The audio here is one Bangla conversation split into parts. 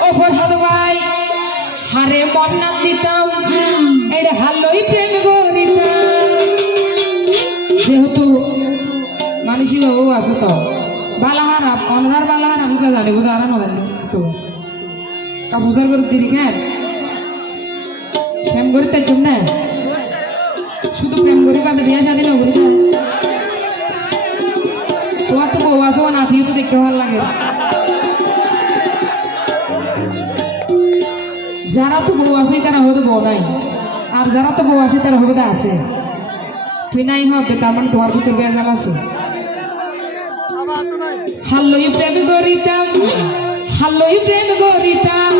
ও ফরহাদ ভাই, হারে দিতাম এর হালই প্রেম যেহেতু আছে তো বালাহার অনরার বালাহার আমি নজানি তো প্রেম করি জন্য শুধু প্রেম করি বিয়া শাদি না করি তোমার তো বউ আছে নাতিও তো দেখতে ভালো লাগে। যারা তো বউ আছে, তারা হয়তো বউ নাই। আর যারা তো বউ আছে, তারা হয়তো আছে। তুই নাই হতে তার মানে তোমার ভিতরে বেজাল আছে। হাল্লই প্রেম করিতাম, হাল্লই প্রেম করিতাম।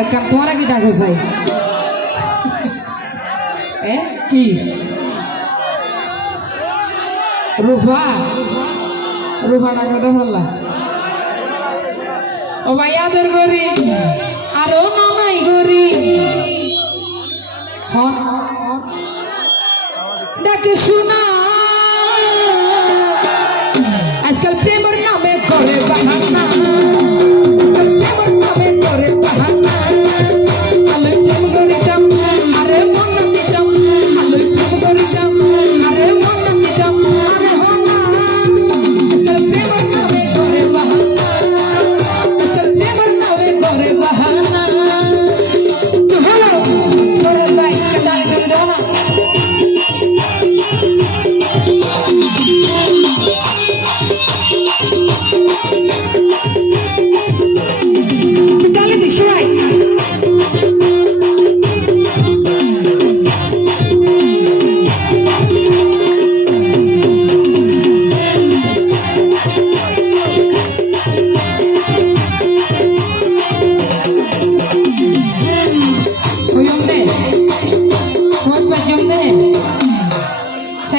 একটা তোমরা কি ডাকো চাই এ কি রুফা রুফা ডাকো তো বললা ও ভাই আদর করি আরও নানাই করি ডাকে শোনা নামে করে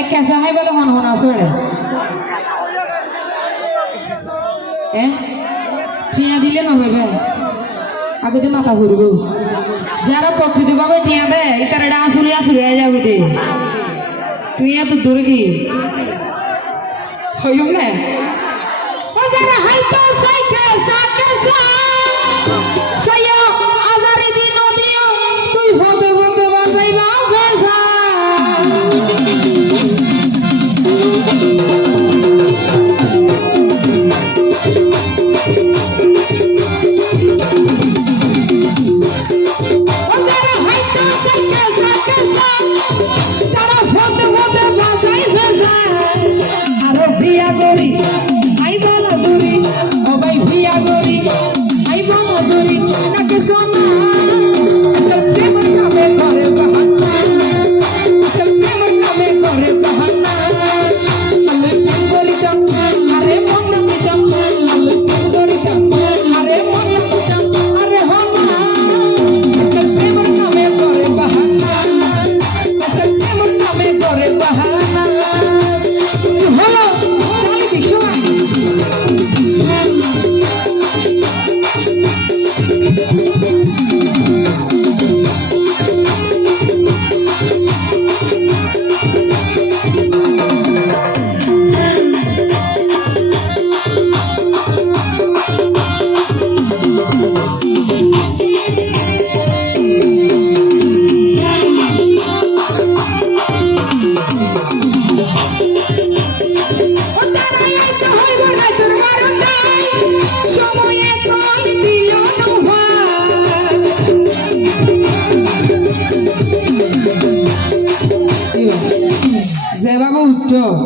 Kasih hai bala hon hon asore. Eh? টিয়া দিলে না ভেবে আগে তো মাথা ঘুরবো যারা প্রকৃতি ভাবে টিয়া দেয় তারা এটা আসলে আসলে যাবে দে। তুই এত দূরে কি? হইম না? ও যারা হাইতো সাইকে সাকে সা করব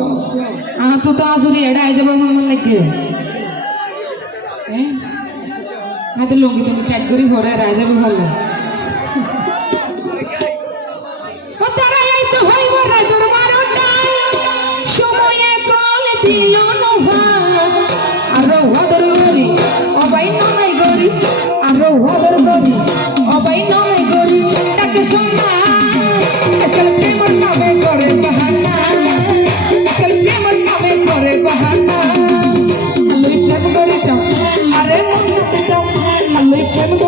আমার তো তো আসুরি এটা আই যাব আমার লাগে হ্যাঁ? হাতে লুঙ্গি তুমি প্যাক করি, ঘরে আর আই যাব ভালো। আমরা হদর গরি অবাই নয় গরি তাকে সন্ধ্যা